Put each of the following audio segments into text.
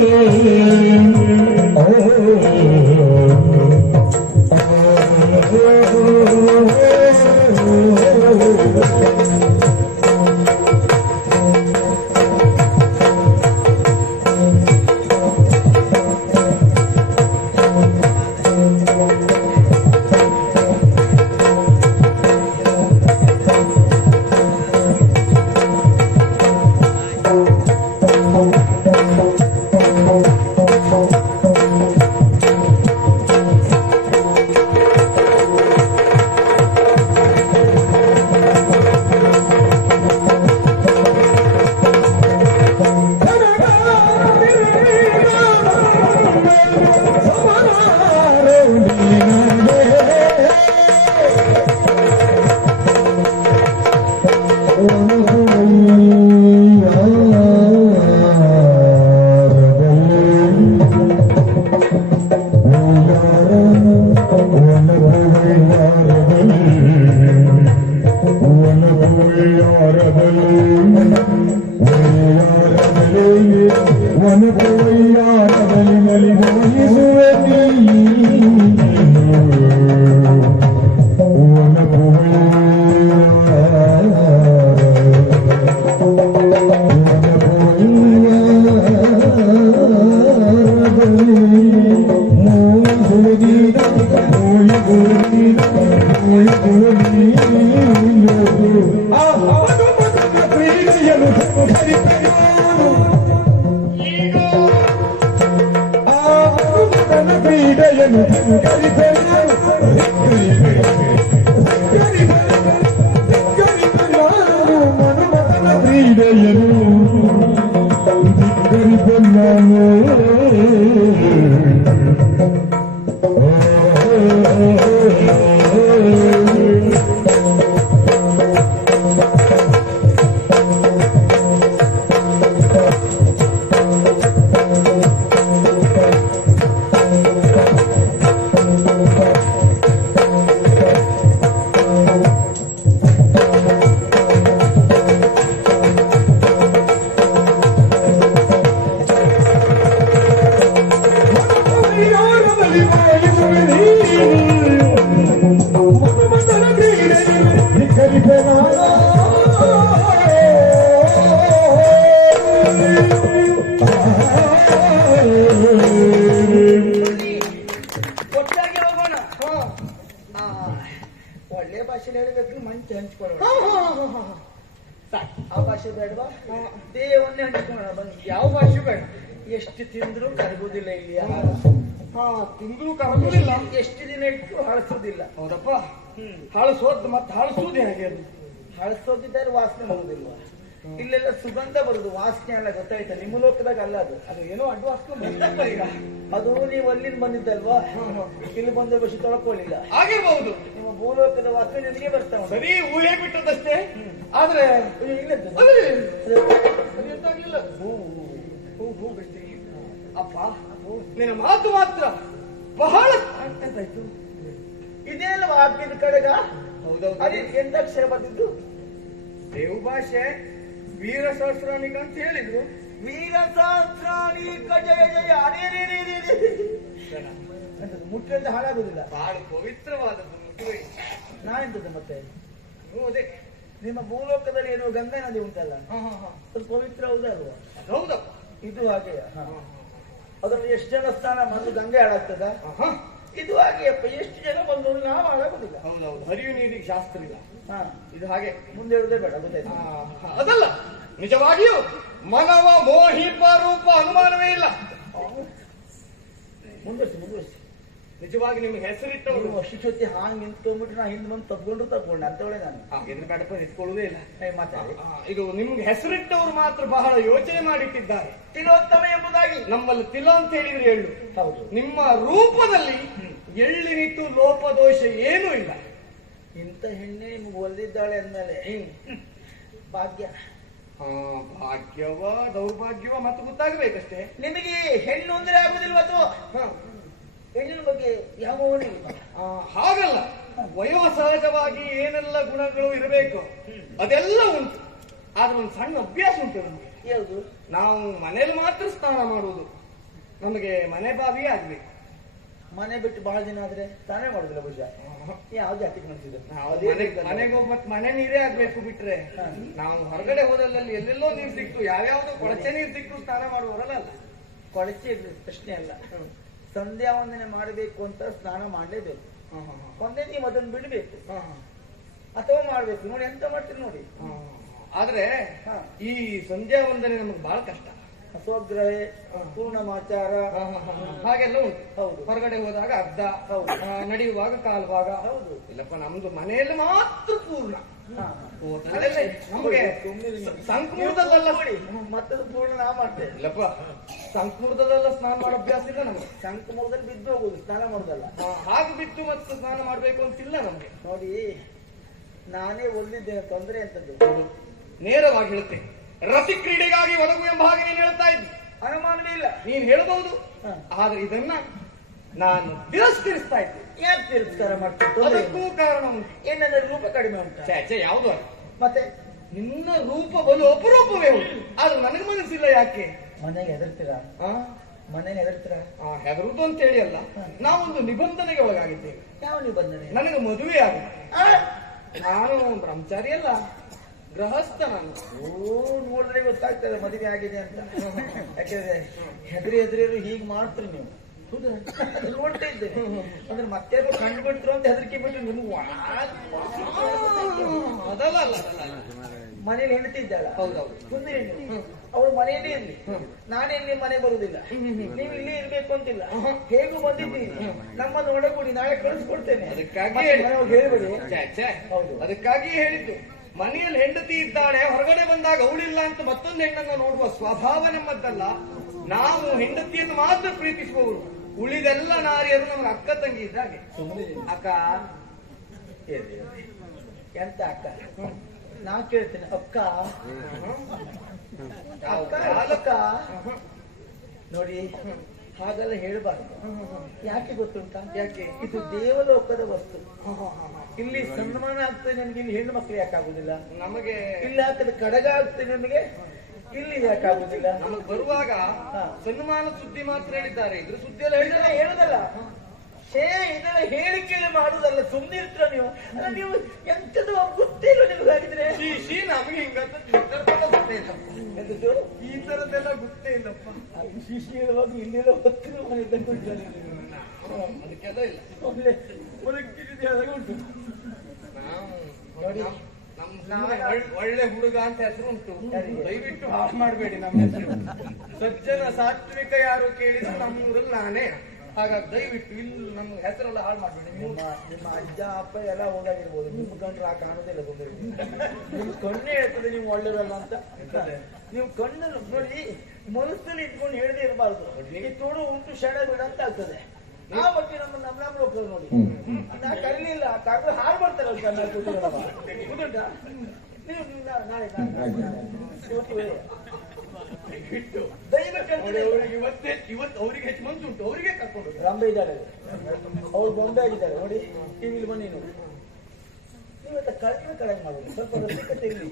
Oh, oh, oh, oh. वन कोई यार बलि बलि बलि सुरती Thank you. ಒಳ್ಳೆ ಭಾಷೆ ಹೇಳಬೇಕು ಮಂಚ ಹಂಚ್ಕೊಳ್ಳೋಣ. ಸಾಕು. ಆ ಭಾಷೆ ಬೇಡವಾ? ದೇವನ್ನೇ ಹಂಚ್ಕೊಳ್ಳೋಣ. ಬಂದು ಯಾವ ಭಾಷೆ ಬೇಡ. ಎಷ್ಟು ತಿಂದ್ರು ಕರಗುದಿಲ್ಲ ಇಲ್ಲಿ. ಹಾ ತಿಂದ್ರು ಕರಗುದಿಲ್ಲ ಎಷ್ಟು ದಿನ ಇಟ್ಟು ಹಳಸುದಿಲ್ಲ. ಹೌದಪ್ಪ. ಹಳಸೋದ್ ಮತ್ತೆ ಹಳಸೋದೇ ಹಾಗೆ ಹಳಸೋದಿದ್ದಾರೆ ವಾಸನೆ ಬರುದಿಲ್ವಾ ಇಲ್ಲೆಲ್ಲ ಸುಗಂಧ ಬರುದು ವಾಸನೆ ಅಲ್ಲ ಗೊತ್ತಾಯ್ತಾ? ನಿಮ್ಮ ಲೋಕದಾಗ ಅಲ್ಲ ಅದು. ಅದು ಏನೋ ಅಡ್ವಾನ್ಸ್ ಈಗ ಅದು ನೀವು ಅಲ್ಲಿಂದ ಬಂದಿದ್ದಲ್ವಾ? ಇಲ್ಲಿ ಬಂದ ವಿಷಯ ತೊಳ್ಕೊಳ್ಳಿಲ್ಲ ಆಗಿರ್ಬಹುದು ನಿಮ್ಮ ಭೂಲೋಕದ ವಾಸನೆ ನಿಮಗೆ ಬರ್ತಾವ ಸರಿ ಊಹೆ ಬಿಟ್ಟದಷ್ಟೇ ಆದ್ರೆ ಇಲ್ಲದ್ದು ಅದೇ, ಸರಿ ಎಂತಾಗ್ಲಿಲ್ಲ. ಹೂ ಹೂ ಹೂ ಬಿಡ್ತೀವಿ ಅಪ್ಪ. ನಿನ್ನ ಮಾತು ಮಾತ್ರ ಬಹಳ ಎಂತಾಯ್ತು? ಇದೇ ಅಲ್ವಾ ಆತ್ಮೀಯ ಕಡೆಗ? ಹೌದೌದು. ಅದೇ ಅಕ್ಷರ ಬಂದಿದ್ದು ದೇವ್ ಭಾಷೆ ವೀರ ಸಹಸ್ರಾನಿಕ ಅಂತ ಹೇಳಿದ್ರು. ವೀರ ಸಹಸ್ರಾನಿಕ ಜಯ ಜಯ ಅರೇ ರೇ ರೇ ರೇ ರೇ. ಎಂತದು? ಮುಟ್ಟಿದ್ರೆ ಹಾಳಾಗುದಿಲ್ಲ. ಬಹಳ ಪವಿತ್ರವಾದದ್ದು ನಾನೆಂತದ ನಾನೆಂತದ್ದು ಮತ್ತೆ? ನೀವು ಅದೇ. ನಿಮ್ಮ ಭೂಲೋಕದಲ್ಲಿ ಇರುವ ಗಂಗಾ ನದಿ ಉಂಟಲ್ಲ. ಅದು ಪವಿತ್ರ ಹೌದಲ್ವಾ ಹೌದಪ್ಪ. ಇದು ಹಾಗೆ ಅದರಲ್ಲಿ ಎಷ್ಟು ಜನ ಸ್ಥಾನ ಬಂದು ಗಂಗೆ ಹಾಳಾಗ್ತದ. ಇದು ಹಾಗೆಯಪ್ಪ ಎಷ್ಟು ಜನ ಬಂದು ನಾವು ಹಾಳಾಗುದಿಲ್ಲ. ಹೌದೌದು. ಹರಿವು ನೀರಿಗೆ ಶಾಸ್ತ್ರ ಇಲ್ಲ ಇದು ಹಾಗೆ. ಮುಂದೆ ಹೇಳುದೇ ಬೇಡ ಗೊತ್ತಾಯ್ತು? ಅದಲ್ಲ. ನಿಜವಾಗಿಯೂ ಮನವ ಮೋಹಿಪ ರೂಪ ಅನುಮಾನವೇ ಇಲ್ಲ. ಮುಂದುವರಿಸಿ ಮುಂದುವರಿಸಿ ನಿಜವಾಗಿ ನಿಮ್ಗೆ ಹೆಸರಿಟ್ಟವರು. ಅಷ್ಟೊತ್ತಿ ಹಾಂಗ್ ನಿಂತ್ಕೊಂಡ್ಬಿಟ್ಟು ನಾ ಹಿಂದ್ ಬಂದು ತಗೊಂಡ್ರು ತಗೊಂಡೆ ಅಂತೇಳಿ ನಾನು. ಹಾಗೆಂದ್ರೆ ಬೇಡಪ್ಪ ನಿಂತ್ಕೊಳ್ಳುವುದೇ ಇಲ್ಲ. ಮಾತಾಡಿ. ಇದು ನಿಮ್ಗೆ ಹೆಸರಿಟ್ಟವರು ಮಾತ್ರ ಬಹಳ ಯೋಚನೆ ಮಾಡಿಟ್ಟಿದ್ದಾರೆ. ತಿಲೋತ್ತಮ ಎಂಬುದಾಗಿ. ನಮ್ಮಲ್ಲಿ ತಿಲೋ ಅಂತ ಹೇಳಿದ್ರೆ ಹೇಳು. ಹೌದು. ನಿಮ್ಮ ರೂಪದಲ್ಲಿ ಎಳ್ಳಿನಿತ್ತು ಲೋಪದೋಷ ಏನೂ ಇಲ್ಲ. ಇಂಥ ಹೆಣ್ಣೆ ನಿಮ್ಗೆ ಒಲ್ದಿದ್ದಾಳೆ ಅಂದಮೇಲೆ ಭಾಗ್ಯ. ಆ, ಭಾಗ್ಯವ ದೌರ್ಭಾಗ್ಯವ ಮತ್ತೆ ಗೊತ್ತಾಗಬೇಕಷ್ಟೇ. ನಿಮಗೆ ಹೆಣ್ಣು ಅಂದ್ರೆ ಆಗುದಿಲ್ವ ಅಥವಾ ಹೆಣ್ಣಿನ ಬಗ್ಗೆ ಯಾವ ಹಾಗಲ್ಲ. ವಯೋಸಹಜವಾಗಿ ಏನೆಲ್ಲ ಗುಣಗಳು ಇರಬೇಕು ಅದೆಲ್ಲ ಉಂಟು. ಆದ್ರೆ ಒಂದು ಸಣ್ಣ ಅಭ್ಯಾಸ ಉಂಟು ನಮ್ಗೆ. ಯಾವುದು? ನಾವು ಮನೇಲಿ ಮಾತ್ರ ಸ್ನಾನ ಮಾಡುವುದು. ನಮಗೆ ಮನೆ ಬಾವಿಯೇ ಆಗ್ಬೇಕು. ಮನೆ ಬಿಟ್ಟು ಬಹಳ ದಿನ ಆದ್ರೆ ತಾನೇ ಮಾಡುದಿಲ್ಲ ಬಹುಶಃ ಯಾವ ಜಾತಿ ಮನಸ್ಸಿದೆ ಮನೆಗೆ ಹೋಗ್ ಮತ್ ಮನೆ ನೀರೇ ಆಗ್ಬೇಕು ಬಿಟ್ರೆ. ನಾವು ಹೊರಗಡೆ ಹೋದಲ್ಲಿ ಎಲ್ಲೆಲ್ಲೋ ನೀರ್ ಸಿಕ್ತು ಯಾವ್ಯಾವ್ದು ಕೊಳಚೆ ನೀರ್ ಸಿಕ್ತು ಸ್ನಾನ ಮಾಡುವವರಲ್ಲ ಅಲ್ಲ. ಕೊಳಚೆ ಪ್ರಶ್ನೆ ಅಲ್ಲ. ಸಂಧ್ಯಾ ವಂದನೆ ಮಾಡಬೇಕು ಅಂತ ಸ್ನಾನ ಮಾಡ್ಲೇಬೇಕು. ಒಂದೇ ನೀವು ಅದನ್ನು ಬಿಡ್ಬೇಕು. ಅಥವಾ ಮಾಡ್ಬೇಕು. ನೋಡಿ ಎಂತ ಮಾಡ್ತೀರಿ ನೋಡಿ. ಆದ್ರೆ. ಈ ಸಂಧ್ಯಾ ವಂದನೆ ನಮಗೆ ಬಹಳ ಕಷ್ಟ. ಸ್ವಗ್ರಹ ಪೂರ್ಣಮಾಚಾರ. ಹಾಗೆಲ್ಲ ಉಂಟು. ಹೌದು. ಹೊರಗಡೆ ಹೋದಾಗ ಅರ್ಧ ಹೌದು. ನಡೆಯುವಾಗ ಕಾಲು ಭಾಗ. ಹೌದು. ಇಲ್ಲಪ್ಪ ನಮ್ದು ಮನೆಯಲ್ಲಿ ಮಾತ್ರ ಪೂರ್ಣ. ನಮಗೆ ಸುಮ್ನಿರಿ ಮತ್ತೆ ಪೂರ್ಣ ನಾ ಮಾಡ್ತೇವೆ ಇಲ್ಲಪ್ಪ ಸಂಕೂರ್ಣದಲ್ಲ ಸ್ನಾನ ಮಾಡೋ ಅಭ್ಯಾಸ ಇಲ್ಲ ನಮಗೆ. ಶಂಕುಮೂಲದಲ್ಲಿ ಬಿದ್ದು ಹೋಗುದು ಸ್ನಾನ ಮಾಡುದಲ್ಲ. ಹಾಗೆ ಬಿಟ್ಟು ಮತ್ತೆ ಸ್ನಾನ ಮಾಡ್ಬೇಕು ಅಂತಿಲ್ಲ ನಮ್ಗೆ. ನೋಡಿ ನಾನೇ ಒಳ್ಳಿದ್ದೇನೆ ತೊಂದರೆ ಅಂತದ್ದು. ನೇರವಾಗಿ ಹೇಳುತ್ತೆ ರತಿ ಕ್ರೀಡೆಗಾಗಿ ಒದಗು ಎಂಬ ಹಾಗೆ ನೀನು ಹೇಳ್ತಾ ಇದ್ದಿ. ಅನುಮಾನವೇ ಇಲ್ಲ. ನೀನ್ ಹೇಳಬಹುದು. ಆದ್ರೆ ಇದನ್ನ ನಾನು ತಿರಸ್ಕರಿಸ್ತಾ ಇದ್ದೆ. ಯಾಕೆ ತಿರಸ್ಕಾರ ಮಾಡ್ತೀನಿ ಅದಕ್ಕೂ ಕಾರಣ ಉಂಟು. ಏನಂದ್ರೆ ರೂಪ ಕಡಿಮೆ ಉಂಟು? ಚಾಚೆ ಯಾವುದು ಅಲ್ಲ ಮತ್ತೆ? ನಿನ್ನ ರೂಪ ಬಲು ಅಪರೂಪವೇ ಉಂಟು. ಆದ್ರೆ ನನಗೆ ಮನಸ್ಸಿಲ್ಲ ಯಾಕೆ? ಮನೆಗೆ ಹೆದರ್ತೀರಾ? ಮನೆಗೆ ಹೆದರ್ತೀರಾ? ಆ, ಹೆದರುದು ಅಂತ ಹೇಳಿ ಅಲ್ಲ ನಾವೊಂದು ನಿಬಂಧನೆಗೆ ಒಳಗಾಗಿದ್ದೇವೆ. ಯಾವ ನಿಬಂಧನೆ? ನನಗೆ ಮದುವೆ ಆಗುತ್ತೆ ನಾನು ಬ್ರಹ್ಮಚಾರಿ ಅಲ್ಲ. ಗೃಹಸ್ಥ ನಾನು ಓ ನೋಡಿದ್ರೆ ಗೊತ್ತಾಗ್ತದೆ ಮದುವೆ ಆಗಿದೆ ಅಂತ. ಯಾಕಂದ್ರೆ ಹೆದರಿ ಹೆದರಿರು ಹೀಗೆ ಮಾಡ್ತೀರಿ ನೀವು. ಹೌದಾ? ನೋಡ್ತಾ ಇದ್ದೇನೆ. ಅಂದ್ರೆ ಮತ್ತೆ ಕಂಡುಬಿಟ್ರು ಅಂತ ಹೆದರಿಕೆ ಬಿಟ್ಟು ನಿಮ್ಗೆ ಅದಲ್ಲ. ಮನೇಲಿ ಹೆಂಡತಿ ಇದ್ದಾಳ. ಹೌದೌದು. ಮುಂದೆ ಅವಳು ಮನೆಯಲ್ಲೇ ಇರ್ಲಿ. ನಾನೇ ಇಲ್ಲಿ ಮನೆ ಬರುದಿಲ್ಲ. ನೀವು ಇಲ್ಲಿ ಇರ್ಬೇಕು ಅಂತಿಲ್ಲ. ಹೇಗೂ ಬಂದಿದ್ದೀನಿ. ನಮ್ಮ ನೋಡಕೂಡಿ ನಾಳೆ ಕಳಿಸ್ಕೊಡ್ತೇನೆ. ಅದಕ್ಕಾಗಿ ಹೇಳ್ಬೇಡಿ. ಹೌದು. ಅದಕ್ಕಾಗಿ ಹೇಳಿದ್ದು. ಮನೆಯಲ್ಲಿ ಹೆಂಡತಿ ಇದ್ದಾಳೆ ಹೊರಗಡೆ ಬಂದಾಗ ಅವಳಿಲ್ಲ ಅಂತ ಮತ್ತೊಂದು ಹೆಣ್ಣನ್ನು ನೋಡುವ ಸ್ವಭಾವ ನಮ್ಮದ್ದಲ್ಲ. ನಾವು ಹೆಂಡತಿಯನ್ನು ಮಾತ್ರ ಪ್ರೀತಿಸುವವರು. ಉಳಿದೆಲ್ಲ ನಾರಿಯರು ನಮ್ಗೆ ಅಕ್ಕ ತಂಗಿ ಇದ್ದಾಗೆ. ಅಕ್ಕ. ಎಂತ ಅಕ್ಕ? ನಾ ಕೇಳ್ತೇನೆ. ಅಕ್ಕ? ಅಕ್ಕ ನೋಡಿ ಹಾಗೆಲ್ಲ ಹೇಳಬಾರ್ದು. ಯಾಕೆ ಗೊತ್ತುಂಟ? ಯಾಕೆ? ಇದು ದೇವಲೋಕದ ವಸ್ತು. ಇಲ್ಲಿ ಸನ್ಮಾನ ಆಗ್ತದೆ ನನ್ಗೆ ಇಲ್ಲಿ ಹೆಣ್ಣು ಮಕ್ಕಳು ಯಾಕಾಗುದಿಲ್ಲ ನಮಗೆ ಇಲ್ಲಿ ಹಾಕಿದ ಕಡಗ ಆಗ್ತದೆ ನಿಮಗೆ ಇಲ್ಲಿ ಯಾಕಾಗುದಿಲ್ಲ ನಮಗೆ ಬರುವಾಗ. ಸನ್ಮಾನ ಸುದ್ದಿ ಮಾತ್ರ ಹೇಳಿದ್ದಾರೆ. ಇದ್ರ ಸುದ್ದಿ ಎಲ್ಲ ಹೇಳಿದ್ದಾರೆ ಹೇಳುದಲ್ಲ ಶೇ ಇದೆಲ್ಲ ಹೇಳಿಕೆಯಲ್ಲಿ ಮಾಡುದಲ್ಲ ಸುಮ್ಮನಿರ್ತೀರ ನೀವು? ಅಲ್ಲ ನೀವು ಎಂತದು ಗೊತ್ತಿಲ್ಲ ನಿಮ್ಗೆ ಹಾಗಿದ್ರೆ. ಶೀ ಶೀ ನಮಗೆ ಹಿಂಗಂತ ಈ ಥರದ್ದೆಲ್ಲ ಗೊತ್ತೇ ಇಲ್ಲಪ್ಪ. ತರದ್ದೆಲ್ಲ ಗೊತ್ತೇ ಶಿಶಿ ಇರುವಾಗ ಇಲ್ಲಿರೋ ಹೊತ್ತಿನ ಮನೆ ತಗೊಂಡಿದ್ದಾನೆ ಅದಕ್ಕೆಲ್ಲ ಇಲ್ಲ. ಒಳ್ಳೆ ಉಂಟು? ನಾವು ನೋಡಿ. ಒಳ್ಳೆ ಹುಡುಗ ಅಂತ ಹೆಸರು ಉಂಟು? ದಯವಿಟ್ಟು ಹಾಳು ಮಾಡಬೇಡಿ ನಮ್ಮ ಹೆಸರು. ಸಜ್ಜನ ಸಾತ್ವಿಕ ಯಾರು ಕೇಳಿದ್ರು ನಮ್ಮೂರಲ್ಲಿ ನಾನೇ. ಹಾಗಾಗಿ ದಯವಿಟ್ಟು ಇಲ್ಲಿ ನಮ್ಮ ಹೆಸರೆಲ್ಲ ಹಾಳು ಮಾಡಬೇಡಿ. ನಿಮ್ಮ ನಿಮ್ಮ ಅಜ್ಜ ಅಪ್ಪ ಎಲ್ಲ ಹೋಗಾಗಿರ್ಬೋದು ನಿಮ್ಮ ಕಣ್ಣು ಆ ಕಾಣೋದಿಲ್ಲ ತೊಂದರೆ ನಿಮ್ ಕಣ್ಣೇ ಹೇಳ್ತದೆ ನೀವು ಒಳ್ಳೇದಲ್ಲ ಅಂತ. ನೀವು ಕಣ್ಣು ನೋಡಿ ಮನಸ್ಸಲ್ಲಿ ಇಟ್ಕೊಂಡು ಹೇಳದೇ ಇರಬಾರ್ದು. ಈ ತೋಡು ಉಂಟು ಶಡ ಬಿಡ ಅಂತ ಆಗ್ತದೆ. ಆ ಬಗ್ಗೆ ನಮ್ಮ ನಮ್ಮ ನಮ್ಮ ಹೋಗ್ತದೆ ನೋಡಿ. ನಾ ಕರೀಲಿಲ್ಲ ಕರೆದು ಹಾಳು ಮಾಡ್ತಾರೆ ಅಂತ. ನಾನು ನೀವು ನೀವು ನಾಳೆ ನಾಳೆ- ನಾಳೆ. ಇವತ್ತು ಇವತ್ತೇ ಅವರಿಗೆ ಹೆಚ್ಚು ಮನ್ಸು ಉಂಟು ಅವರಿಗೆ ಕರ್ಕೊಂಡು. ರಂಬೆ ಇದ್ದಾರೆ. ಅವ್ರು ಬೊಂಬೆ ಆಗಿದ್ದಾಳೆ ನೋಡಿ ಟಿವಿಲಿ ಬನ್ನಿ ನೋಡಿ. ನೀವತ್ತ ಕಳ್ಳ ಕಡಿಮೆ ಮಾಡೋದು? ಸ್ವಲ್ಪ ರಸಿಕತೆ ಇರಲಿ?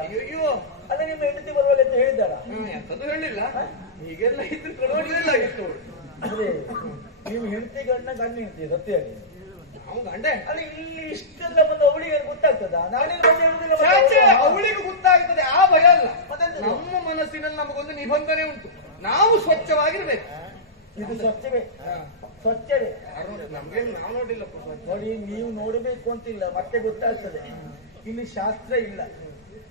ಅಯ್ಯೋ ಅದೇ ನಿಮ್ಮ ಹೆಂಡತಿ ಬರುವಾಗ ಅಂತ ಹೇಳಿದ್ದಾರ? ಎಂತದ್ದು ಎಂತದು ಹೇಳಿಲ್ಲ ಹೀಗೆಲ್ಲ ಇದ್ರು ಕೊಡೋದಿಲ್ಲ ಇತ್ತು ಅದೇ ನೀವು ಹೆಂಡತಿ ಗಂಡ ಗಂಡ ಹೆಂಡತಿ ಸತ್ಯಾಗಿ ನಾವು ಗಂಡೆ ಅಲ್ಲಿ ಇಲ್ಲಿ ಇಷ್ಟೆಲ್ಲ ಬಂದು ಅವಳಿಗೆ ಗೊತ್ತಾಗ್ತದ? ಅವಳಿಗೆ ಗೊತ್ತಾಗ್ತದೆ ಆ ಭಯ ಅಲ್ಲ? ನಮ್ಮ ಮನಸ್ಸಿನಲ್ಲಿ ನಮಗೊಂದು ನಿಬಂಧನೆ ಉಂಟು. ನಾವು ಸ್ವಚ್ಛವಾಗಿರ್ಬೇಕು. ಇದು ಸ್ವಚ್ಛವೇ? ಸ್ವಚ್ಛವೇ? ನಮ್ಗೆ ನಾವು ನೋಡಿಲ್ಲ. ನೋಡಿ ನೀವು ನೋಡಬೇಕು ಅಂತಿಲ್ಲ ಮತ್ತೆ ಗೊತ್ತಾಗ್ತದೆ. ಇಲ್ಲಿ ಶಾಸ್ತ್ರ ಇಲ್ಲ.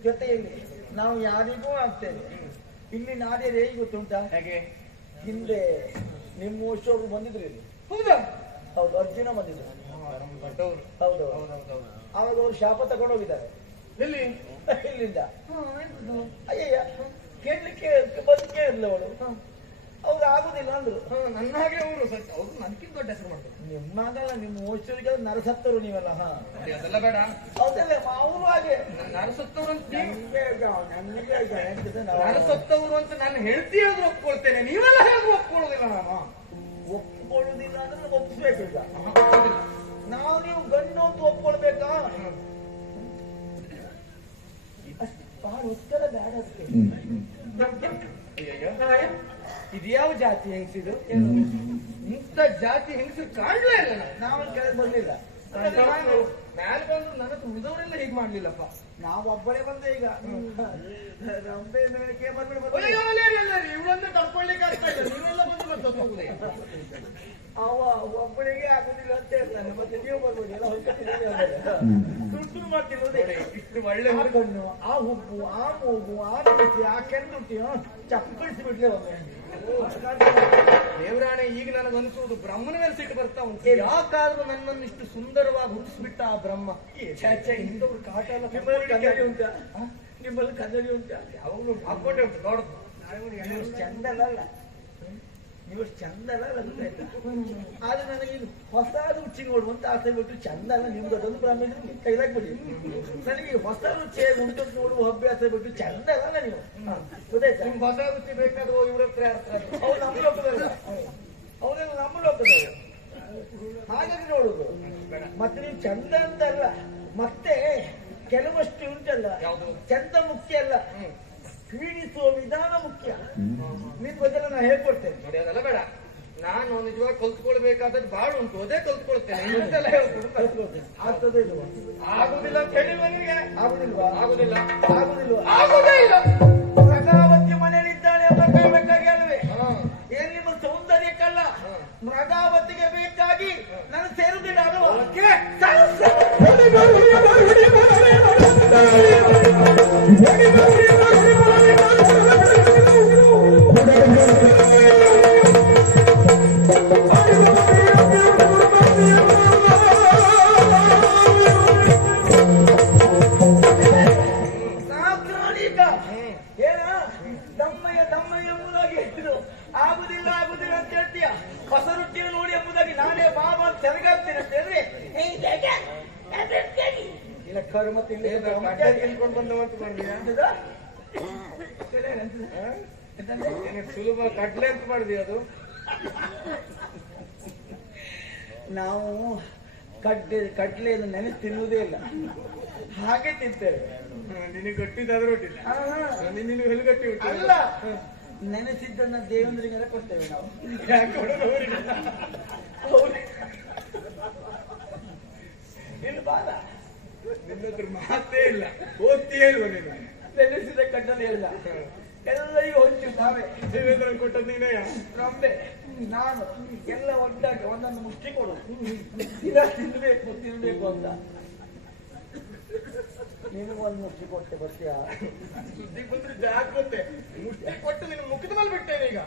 ಜೊತೆಯಲ್ಲಿ ನಾವು ಯಾರಿಗೂ ಆಗ್ತೇವೆ. ಇಲ್ಲಿ ನಾದೇ ಹೇಗೆ ಗೊತ್ತುಂಟಾ? ಹೇಗೆ? ಹಿಂದೆ ನಿಮ್ಮ ವರ್ಷವರು ಬಂದಿದ್ರು ಇಲ್ಲಿ. ಹೌದಾ? ಹೌದು ಅರ್ಜುನ ಬಂದಿದ್ರು ಹೌದು. ಆವಾಗ ಅವರು ಶಾಪ ತಗೊಂಡೋಗಿದ್ದಾರೆ ಎಲ್ಲಿ? ಇಲ್ಲಿಂದ? ಅಯ್ಯಯ್ಯ ಕೇಳಲಿಕ್ಕೆ ಬದುಕೇ ಇರಲಿಲ್ಲ ಅವಳು. ಅವ್ರು ಆಗುದಿಲ್ಲ ಅಂದ್ರು. ಹಾ, ನನ್ನ ಹಾಗೆ ಅವರು ಅವ್ರು ನನ್ಕಿಂತ ದೊಡ್ಡ ಹೆಸರು ಮಾಡ್ತಾರೆ ನಿಮ್ಮಾಗಲ್ಲ ನಿಮ್ಮ ಓಚರಿಗೆ ನರಸತ್ತರು ನೀವೆಲ್ಲ ಹಾ. ಅದೆಲ್ಲ ಬೇಡ. ಹೌದಲ್ಲ ಅವರು ಹಾಗೆ. ನರಸತ್ತವರು ಅಂತ ನರಸತ್ತವರು ಅಂತ ನಾನು ಹೇಳ್ತಿ ಆದ್ರೂ ಒಪ್ಕೊಳ್ತೇನೆ. ನೀವೆಲ್ಲ ಹೇಗೂ ಒಪ್ಕೊಳ್ಳೋದಿಲ್ಲ ನಾನು? ಒಪ್ಕೊಳ್ಳೋದಿಲ್ಲ ಅಂದ್ರೆ ಒಪ್ಪಿಸ್ಬೇಕು ಈಗ. ನಾವು ನೀವು ಗಂಡು ಅಂತ ಒಪ್ಕೊಳ್ಬೇಕಾ? ಬಹಳ ಉತ್ತರ ಬೇಡ ಇದ್ಯಾವ ಜಾತಿ ಹೆಂಗಸಿದು? ಇಂಥ ಜಾತಿ ಹೆಂಗಸರು ಕಾಣ್ಲೇ ಇಲ್ಲ ನಾವ್ ಕೆಳಗೆ ನಾನು ಮ್ಯಾಲ್ ಬಂದ್ರು ನನ್ನ ಉಳಿದವರೆಲ್ಲ ಹೀಗ್ ಮಾಡ್ಲಿಲ್ಲಪ್ಪ. ನಾವು ಒಬ್ಬರೇ ಬಂದೆ ಈಗ. ಅಲ್ಲ, ಇವ್ಳನ್ನ ತಡ್ಕೊಳ್ಲಿಕ್ಕೆ ಆಗ್ತಾ ಇಲ್ಲ. ನೀವೆಲ್ಲ ಬಂದು ಮತ್ತೆ ಹೋಗುದೇ ಅವ ಒಬ್ಬಳಿಗೆ ಆಗುದಿಲ್ಲ ಅಂತ ಹೇಳ್ತಾನೆ. ಮತ್ತೆ ನೀವು ಬರ್ಬೋದು. ಎಲ್ಲ ಮಾಡ್ತಿರೋದೇ. ಒಳ್ಳೆ ಆ ಹುಡುಗ ಕಣ್ಣು ಆ ಹುಬ್ಬು ಆ ಮೂಗು ಆ ನುಡಿಸಿ ಆ ಕೆಂದುಟ್ಟಿ ಚಪ್ಪಳಿಸಿ ಬಿಡ್ಲೇ ಒಮ್ಮೆ. ದೇವರಾಣೆ ಈಗ ನನಗನ್ಸುವುದು ಬ್ರಹ್ಮನ ಮೇಲೆ ಸಿಟ್ಟು ಬರ್ತಾ ಉಂಟು. ಯಾಕಾದ್ರೂ ನನ್ನನ್ನು ಇಷ್ಟು ಸುಂದರವಾಗಿ ಹುಟ್ಟಿಸ್ಬಿಟ್ಟ ಆ ಬ್ರಹ್ಮ? ಇಂಥವ್ರು ಕಾಟ ಎಲ್ಲ ನಿಮ್ಮಲ್ಲಿ ಕನ್ನಡಿ ಉಂಟ? ನಿಮ್ಮಲ್ಲಿ ಕನ್ನಡಿ ಉಂಟ? ಯಾವಾಗ್ಲೂ ಹಾಕೊಂಡೆ ಉಂಟು ನೋಡುದು ನೀವು ಚಂದ ಅಲ್ಲ. ನೀವು ಚಂದ ಅಲ್ಲ ಗೊತ್ತಾಯ್ತಾ ಆದ್ರೆ ನನಗೆ ಹೊಸ ರುಚಿ ನೋಡುವಂತ ಆಸೆ ಬಿಟ್ಟು ಚಂದ ಅಲ್ಲ ನಿಮ್ದು ಅದೊಂದು ಬ್ರಾಹ್ಮಣ ಕೈಲಾಗ್ಬಿಡಿ ನನಗೆ ಈ ಹೊಸ ರುಚಿ ಉಂಟು ನೋಡುವ ಅಭ್ಯಾಸ ಬಿಟ್ಟು ಚಂದ ಅಲ್ಲ ನೀವು ಗೊತ್ತಾಯ್ತಾ? ನಿಮ್ಗೆ ಹೊಸ ರುಚಿ ಬೇಕಾದ್ರೆ ಇವ್ರ ಹತ್ರ. ಅವ್ರು ನಮ್ಮ ಲೋಕದಲ್ಲ ಅವರೆಲ್ಲ ನಮ್ಮ ಲೋಕದವರು. ಹಾಗಾಗಿ ನೋಡುದು. ಮತ್ತೆ ನೀವು ಚಂದ ಅಂತಲ್ಲ ಮತ್ತೆ ಕೆಲವಷ್ಟು ಉಂಟಲ್ಲ ಚಂದ ಮುಖ್ಯ ಅಲ್ಲ. ಪೀಡಿಸುವ ವಿಧಾನ ಮುಖ್ಯ. ನಿಮ್ ಬದಲ ನಾ ಹೇಳ್ಕೊಡ್ತೇನೆ ನೋಡಿ ಅದೆಲ್ಲ ಬೇಡ. ನಾನು ನಿಜವಾಗಿ ಕಲ್ತ್ಕೊಳ್ಬೇಕಾದದ್ದು ಬಾಳ ಉಂಟು. ಅದೇ ಕಲ್ತ್ಕೊಳ್ತೇನೆ. ಇನ್ನೊಂದೆಲ್ಲ ಹೇಳ್ಕೊಡು ಹೇಳ್ಕೊಡ್ತೇನೆ. ಆಗ್ತದೆ ಇಲ್ವಾ? ಆಗುದಿಲ್ಲ ಅಂತ ಹೇಳಿಲ್ವಾ ನಿನಗೆ? ಆಗುದಿಲ್ವಾ? ಆಗುದಿಲ್ಲ. ಆಗುದಿಲ್ವಾ? ಆಗುದೇ ಇಲ್ಲ. ಮೃಗಾವತಿ ಮನೆಯಲ್ಲಿದ್ದಾಳೆ ಅಂತ ಕೇಳ್ಬೇಕಾಗಿ ಅಲ್ವೇ? ಹಾ. ಏನ್ ನಿಮ್ಮ ಸೌಂದರ್ಯಕ್ಕಲ್ಲ. ಮೃಗಾವತಿಗೆ ಬೇಕಾಗಿ ನಾನು ಸೇರುದಿಲ್ಲ ಅಲ್ವಾ? ಹೇಳಿದ್ರು ಆಗುದಿಲ್ಲ ಆಗುದಿಲ್ಲ ಅಂತ ಹೇಳ್ತೀಯ? ಹೊಸ ರೊಟ್ಟಿಯನ್ನು ನೋಡಿ ಎಂಬುದಾಗಿ ನಾನೇ ಬಾಬಾ ಅಂತ ತೆರಗಾಗ್ತೀನಿ ಅಂತ ಹೇಳಿದ್ರೆ ಇಲ್ಲ ಕರ್ಮ ತಿಳ್ಕೊಂಡು ಏನು ತಿಳ್ಕೊಂಡು ತಿನ್ಕೊಂಡು ಬಂದವ ಅಂತ ಮಾಡಿದ್ಯಾ ಸುಲಭ ಕಡ್ಲೆ ಅಂತ ಮಾಡಿದ್ಯಾ ಅದು. ನಾವು ಕಡ್ಲೆ ಕಡ್ಲೆಯನ್ನು ನೆನೆಸಿ ತಿನ್ನುವುದೇ ಇಲ್ಲ. ಹಾಗೆ ತಿಂತೇವೆ. ನಿನಗೆ ಗಟ್ಟಿದಾದ್ರೂ ಹೊಟ್ಟಿಲ್ಲ. ನಿನ್ನ ಹೆಲ್ಗಟ್ಟಿ ಅಲ್ಲ. ನೆನೆಸಿದ್ದನ್ನ ದೇವೇಂದ್ರಿಗೆಲ್ಲ ಕೊಡ್ತೇವೆ ನಾವು? ಯಾಕೆ ಬಾಲ. ನಿನ್ನತ್ರ ಮಾತೇ ಇಲ್ಲ. ಓದ್ತೀಯೇ ಇಲ್ವ ನೀನು? ನೆನೆಸಿದ ಕಡ್ಡನೆ ಇಲ್ಲ ಎಲ್ಲರಿಗೂ ಹೊಂಚು ನಾವೇ ದೇವೇಂದ್ರ ಕೊಟ್ಟದ್ದು ನೀನೇ? ರಂಬೆ ನಾನು ಎಲ್ಲ ಒಟ್ಟಾಗಿ ಒಂದೊಂದು ಮುಷ್ಟಿ ಕೊಡು. ತಿನ್ನಬೇಕು ತಿನ್ಬೇಕು ತಿನ್ಬೇಕು ಅಂತ. ನಿನಗೊಂದು ಮುಷ್ಟಿ ಕೊಟ್ಟೆ ಬರ್ತೀಯಾ ಸುದ್ದಿ ಬಂದ್ರೆ ಜಾಗ್ರತೆ. ಮುಷ್ಟಿ ಕೊಟ್ಟು ನಿನ್ನ ಮುಖದ ಮೇಲೆ ಬಿಟ್ಟೇನೆ ಈಗ.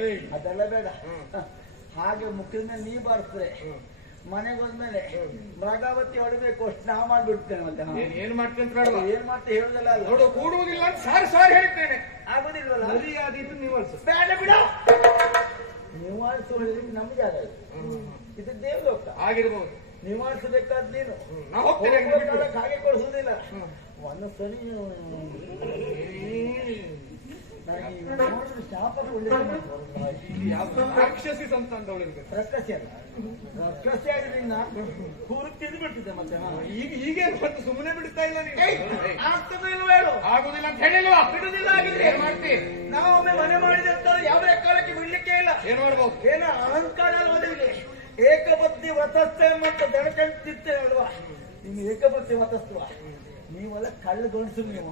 ಏಯ್ ಅದೆಲ್ಲ ಬೇಡ. ಹಾಗೆ ಮುಖದ ಮೇಲೆ ನೀ ಬಾರಿಸ್ರೆ. ಮನೆಗೊಂದ್ಮೇಲೆ ಮೃಗಾವತಿ ಹೊಡಬೇಕು ಅಷ್ಟು ನಾ ಮಾಡ್ಬಿಡ್ತೇನೆ ಮತ್ತೆ. ಏನ್ ಮಾಡ್ತೇನೆ ಏನ್ ಮಾಡ್ತಾ ಹೇಳುದಲ್ಲ ನೋಡು ಕೂಡುವುದಿಲ್ಲ ಅಂತ ಸಾರಿ ಸಾರಿ ಹೇಳ್ತೇನೆ. ಆಗುದಿಲ್ವಲ್ಲ? ಮರ್ಯಾದಿದ್ದು ನಿವಾರಿಸು ಬೇಡ ಬಿಡ. ನಿವಾರಿಸು ಹೇಳಿದ್ರೆ ನಮ್ಗೆ ಇದು. ಇದು ದೇವಲೋಕ. ಆಗಿರ್ಬೋದು. ನಿವಾರಿಸಬೇಕಾದ್ ನೀನು ಹಾಗೆ ಕಳಿಸುವುದಿಲ್ಲ ಒಂದು ಸರಿ ಯಾವ ರಾಕ್ಷಸಿ ಸಂತಾನದವಳು ಇರ್ಬೇಕು. ರಕ್ಕಸಿ ಅಲ್ಲ. ರಕ್ಕಸಿ ಆಗಿದ್ರಿಂದ ಕೂರು ತಿಂದು ಬಿಡ್ತಿದ್ದೆ ಮತ್ತೆ ಈಗ ಹೀಗೆ ಮತ್ತೆ ಸುಮ್ಮನೆ ಬಿಡ್ತಾ ಇಲ್ಲ ನೀವು. ಏಯ್, ಏಯ್, ಆಗ್ತದೆ ಇಲ್ವೋ ಹೇಳು. ಆಗುದಿಲ್ಲ ಅಂತ ಹೇಳಿಲ್ವಾ ಬಿಡುದಿಲ್ಲ ಆಗಿದ್ರೆ ಏನ್ ಮಾಡ್ತಿ? ನಾವೊಮ್ಮೆ ಮನೆ ಮಾಡಿದಂತ ಯಾವುದೇ ಕಾಲಕ್ಕೆ ಬಿಡ್ಲಿಕ್ಕೆ ಇಲ್ಲ. ಏನ್ ಮಾಡ್ಬೋದು? ಏನ ಅಹಂಕಾರ ಏಕಪತ್ನಿ ವ್ರತಸ್ಥೆ ಮತ್ತು ದಡಕಂತಿತ್ತೆ ಅಲ್ವಾ? ನಿಮ್ ಏಕಪಕ್ಷಿ ವ್ರತಸ್ಥವ ನೀವೆಲ್ಲ ಕಳ್ಳ ಗಂಡಸು ನೀವು.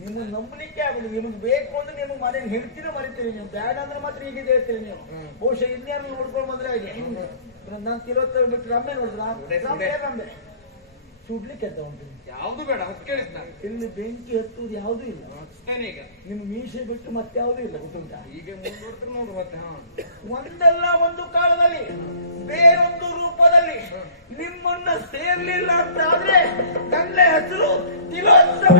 ನಿಮ್ಗೆ ನಂಬಲಿಕ್ಕೆ ಆಗುದು. ನಿಮಗೆ ಬೇಕು ಅಂದ್ರೆ ನಿಮ್ಗೆ ಮನೆ ಹೇಳ್ತೀರ ಮರಿತೀರಿ ನೀವು. ಬೇಡ ಅಂದ್ರೆ ಮಾತ್ರ ಈಗ ಹೇಳ್ತೀರಿ ನೀವು. ಬಹುಶಃ ಇನ್ಯಾರು ನೋಡ್ಕೊಂಡು ಬಂದ್ರೆ ಹಾಗೆ. ನಾನು ತಿರುವತ್ತ ಬಿಟ್ಟು ರಮ್ಮೆ ನೋಡಿದ್ರ? ರಮ್ಮೆ ರಮ್ಮೆ ಸುಡ್ಲಿಕ್ಕೆ ಅಂತ ಉಂಟು ಯಾವ್ದು ಬೇಡ ಇಲ್ಲಿ ಬೆಂಕಿ ಹತ್ತುವುದು ಯಾವ್ದು ಇಲ್ಲ. ನಿಮ್ ಮೀಸೆ ಬಿಟ್ಟು ಮತ್ತೆ ಯಾವುದೂ ಇಲ್ಲ. ಗೊತ್ತುಂಟಾ ಈಗ ಮುಂದುವರ್ತಾರೆ ನೋಡು ಮತ್ತೆ ಒಂದಲ್ಲ ಒಂದು ಕಾಲದಲ್ಲಿ ಬೇರೊಂದು ನಿಮ್ಮನ್ನ ಸೇರ್ಲಿಲ್ಲ ಅಂತ ಆದ್ರೆ ನನ್ನ ಹೆಸರು ತಿಲೋತ್ಸವ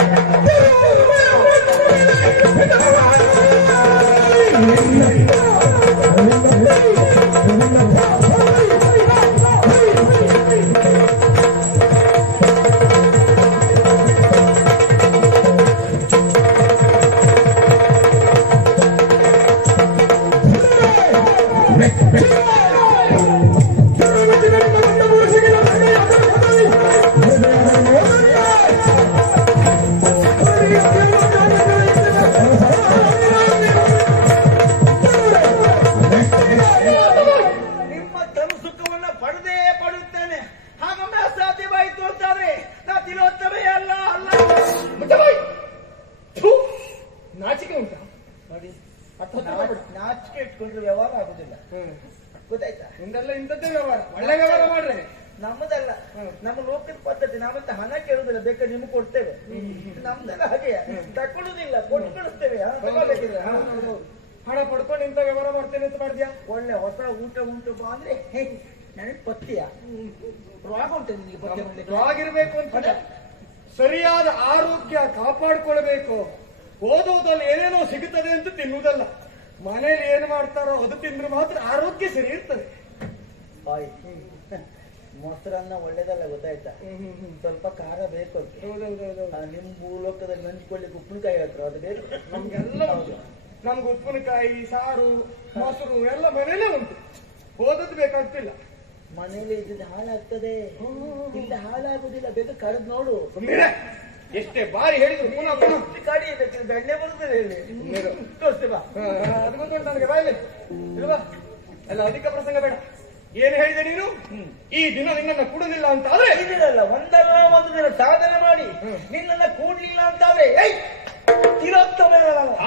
ಹಾಗೆ ತಕೊಳ್ಳುದಿಲ್ಲ ಕೊಟ್ಟು ಕಳಿಸ್ತೇವೆ ಹಣ ಪಡ್ಕೊಂಡು ಇಂತ ವ್ಯವಹಾರ ಮಾಡ್ತೇನೆ ಅಂತ ಮಾಡಿದ್ಯಾ? ಒಳ್ಳೆ ಹೊಸ ಊಟ ಉಂಟು ಬಾ ಅಂದ್ರೆ ನನಗೆ ಪತ್ತಿಯ ರೋಗ ಉಂಟು ನಿನಗೆ ಪತ್ತೆ ಮಾಡ್ಲಿಕ್ಕೆ? ಅಂತ ಸರಿಯಾದ ಆರೋಗ್ಯ ಕಾಪಾಡ್ಕೊಳ್ಬೇಕು. ಓದೋದಲ್ಲಿ ಏನೇನೋ ಸಿಗುತ್ತದೆ ಅಂತ ತಿನ್ನುವುದಲ್ಲ. ಮನೇಲಿ ಏನು ಮಾಡ್ತಾರೋ ಅದು ತಿಂದ್ರೆ ಮಾತ್ರ ಆರೋಗ್ಯ ಸರಿ ಇರ್ತದೆ. ಮೊಸರನ್ನ ಒಳ್ಳೇದಲ್ಲ ಗೊತ್ತಾಯ್ತಾ? ಸ್ವಲ್ಪ ಖಾರ ಬೇಕು ನಿಮ್ ಭೂಲೋಕದಲ್ಲಿ ನಂಚ್ಕೊಳ್ಳಿಕ್ಕೆ ಉಪ್ಪಿನಕಾಯಿ ಹತ್ರ ಅದು ಬೇಕು ನಮ್ಗೆಲ್ಲ ನಮ್ಗೆ ಉಪ್ಪಿನಕಾಯಿ ಸಾರು ಮೊಸರು ಎಲ್ಲ ಮನೇಲೇ ಉಂಟು. ಓದದ್ ಬೇಕಾಗ್ತಿಲ್ಲ. ಮನೇಲಿ ಇದ್ದಿದ್ದು ಹಾಳಾಗ್ತದೆ. ಇಲ್ಲ ಹಾಳಾಗುದಿಲ್ಲ ಬೇಕು ಕರೆದ್ ನೋಡು. ಎಷ್ಟೇ ಬಾರಿ ಹೇಳಿದ್ರು ಕಾಡಿ ಬೇಕು ಬೆಣ್ಣೆ ಬರುತ್ತದೆ ಸುಮ್ನಿರು. ತೋರಿಸ್ತೀವ? ಅದು ಗೊತ್ತುಂಟು ನನಗೆ ಬಾಯಲ್ಲಿ. ಇಲ್ವಾ? ಎಲ್ಲ ಅಧಿಕ ಪ್ರಸಂಗ ಬೇಡ. ಏನು ಹೇಳಿದೆ ನೀನು? ಈ ದಿನ ನಿನ್ನನ್ನು ಕೂಡಲಿಲ್ಲ ಅಂತ ಆದ್ರೆ ಇದಿರಲ್ಲ ಒಂದಲ್ಲ ಒಂದು ದಿನ ಸಾಧನೆ ಮಾಡಿ. ನಿನ್ನನ್ನ ಕೂಡ್ಲಿಲ್ಲ ಅಂತಾದ್ರೆ ಏಯ್ ತಿರೋತ್ತಮ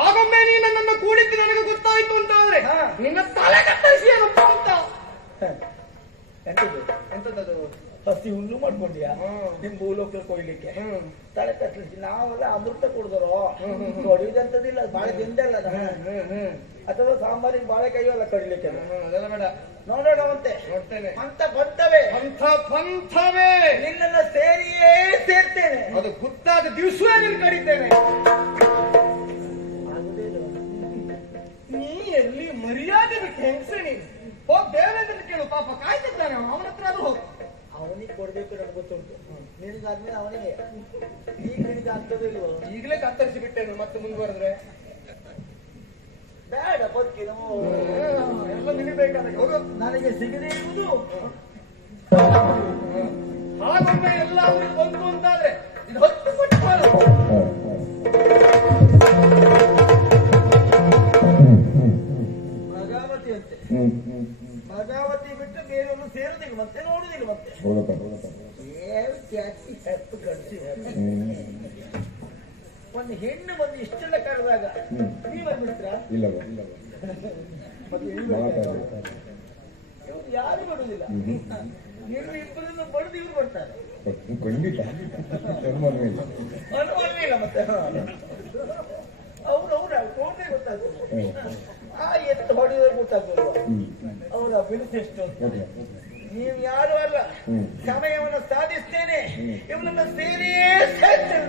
ಆಗೊಮ್ಮೆ ನೀ ನನ್ನನ್ನು ಕೂಡಿದ್ದು ನನಗೆ ಗೊತ್ತಾಯ್ತು ಅಂತ ಆದ್ರೆ. ನಿನ್ನ ತಲೆ ಕತ್ತರಿಸಿ ಏನಪ್ಪ ಅಂತ? ಎಂತದ್ದು? ಎಂತದ್ದು? ಹಸಿ ಹುಲ್ಲು ಮಾಡ್ಕೊಂಡ್ಯಾ. ನಿಮ್ ಭೂಲೋಕ ಕೊಯ್ಲಿಕ್ಕೆ. ಹ್ಮ್. ತಲೆ ತಟ್ಟಲಿಕ್ಕೆ ನಾವೆಲ್ಲ ಅಮೃತ ಕುಡ್ದರೋ? ಕೊಡಿಯುದಂತದಿಲ್ಲ ಬಾಳೆ ತಿಂದಲ್ಲ ಅಥವಾ ಸಾಂಬಾರಿಗೆ ಬಾಳೆ ಎಲ್ಲ ಕಡಿಲಿಕ್ಕೆ ಅದೆಲ್ಲ ಬೇಡ. ನೋಡೋಣವಂತೆ. ನೋಡ್ತೇನೆ. ಅಂತ ಬರ್ತವೆ ಅಂತ ಪಂಥವೇ ನಿನ್ನನ್ನ ಸೇರಿಯೇ ಸೇರ್ತೇನೆ. ಅದು ಗೊತ್ತಾದ ದಿವಸವೇ ನೀನು ಕಡಿತೇನೆ. ನೀ ಎಲ್ಲಿ ಮರ್ಯಾದೆ ಬಿಟ್ಟು ಹೆಂಗಸೆ ನೀನು? ಹೋಗ್ ದೇವೇಂದ್ರ ಕೇಳು ಪಾಪ ಕಾಯ್ತಿದ್ದಾನೆ ಅವನ. ಹತ್ರ ಅದು ಹೋಗಿ. ಅವನಿಗೆ ಕೊಡ್ಬೇಕು ನನಗೆ ಗೊತ್ತುಂಟು. ನಿನಗಾದ್ಮೇಲೆ ಅವನಿಗೆ. ಈಗ ನಿನಗೆ ಆಗ್ತದೆ ಇಲ್ವೋ? ಈಗಲೇ ಕತ್ತರಿಸಿ ಬಿಟ್ಟೇನು ಮತ್ತೆ ಮುಂದುವರೆದ್ರೆ ಬೇಡ ಬದುಕಿನ ಎಲ್ಲ ನಿಲ್ಬೇಕಾದ್ರೆ ನನಗೆ ಸಿಗದೇ ಇರುವುದು. ಹಾಗೊಮ್ಮೆ ಎಲ್ಲ ಬಂತು ಅಂತಾದ್ರೆ ಇದು ಹತ್ತು ಪಟ್ಟು ಅಂತೆ ಭಗಾವತಿ ಬಿಟ್ಟು ಬೇರೆಯವರು ಸೇರುದಿಲ್ಲ ಮತ್ತೆ ನೋಡುದಿಲ್ಲ ಮತ್ತೆ. ಏನು ಕ್ಯಾಚಿ ಹೆಪ್ಪು ಕಡಿಸಿ ಒಂದು ಹೆಣ್ಣು ಬಂದು ಇಷ್ಟೆಲ್ಲ ಕರೆದಾಗ ನೀವ್ ಬಂದ್ಬಿಡ್ತೀರಾ ಇವ್ರು ಇವ್ರು ಯಾರು ಬಿಡುದಿಲ್ಲ. ನೀವು ಇಬ್ಬರನ್ನು ಬಡದು ಇವ್ರು ಬರ್ತಾರೆ ಖಂಡಿತ. ಅನುಮಾನವೇ ಇಲ್ಲ. ಮತ್ತೆ. ಅವ್ರು ಅವ್ರ ಕೋಟೆ ಗೊತ್ತಾಗ್ತದೆ. ಆ ಎತ್ತು ಹೊಡೆಯೋದು ಗೊತ್ತಾಗ್ತದೆ ಅವರ ಎಷ್ಟು. ನೀವು ಯಾರು ಅಲ್ಲ. ಸಮಯವನ್ನು ಸಾಧಿಸ್ತೇನೆ. ಇವನನ್ನು ಸೇರಿಯೇ ಸೇರ್ತೇನೆ